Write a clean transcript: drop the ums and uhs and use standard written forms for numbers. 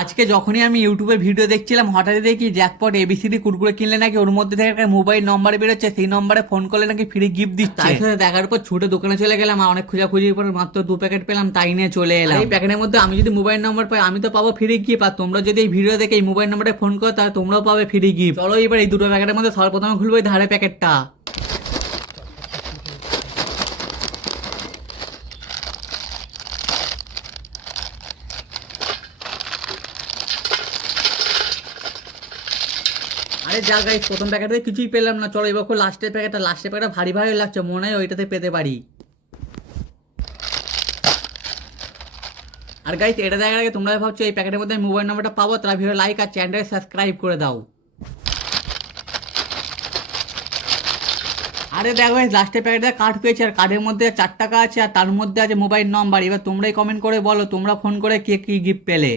আজকে যখনই আমি ইউটিউবে ভিডিও দেখছিলাম হঠাৎই দেখি জ্যাকপট এবিসিডি কুরকুরে কিনলে নাকি ওর মধ্যে থেকে একটা মোবাইল নম্বর বেরোচ্ছে, সেই নম্বরে ফোন করলে নাকি ফ্রি গিফট দিচ্ছে। তাই সাথে দেখার পর ছুটে দোকানে চলে গেলাম, আর অনেক খোঁজাখুঁজির পর মাত্র 2 প্যাকেট পেলাম, তাই নিয়ে চলে এলাম। এই প্যাকেটের মধ্যে আমি যদি মোবাইল নম্বর পাই আমি তো পাবো ফ্রি গিফট, আর তোমরা যদি এই ভিডিও দেখে এই মোবাইল নম্বরে ফোন করো তাহলে তোমরাও পাবে ফ্রি গিফট। চলো এবার এই 2 প্যাকেটের মধ্যে সর্বপ্রথমে খুলবো এই ধারে প্যাকেটটা। আরে যা গাইস, প্রথম প্যাকেটে কিছুই পেলাম না। চলো এবার লাস্টের প্যাকেটটা ভারী ভারী লাগছে, মনে হয় ওইটাতে পেতে পারি। আর গাইস এটা দেখার আগে তোমরা ভাবছো এই প্যাকেটের মধ্যে আমি মোবাইল নাম্বারটা পাবো, তারা ভিডিও লাইক আর চ্যানেলটা সাবস্ক্রাইব করে দাও। আরে দেখো গাইস, লাস্টের প্যাকেটে কার্ড পেয়েছি, আর কার্ডের মধ্যে 4 টাকা আছে, আর তার মধ্যে আছে মোবাইল নাম্বার। এবার তোমরাই কমেন্ট করে বলো তোমরা ফোন করে কে কি গিফট পেলে।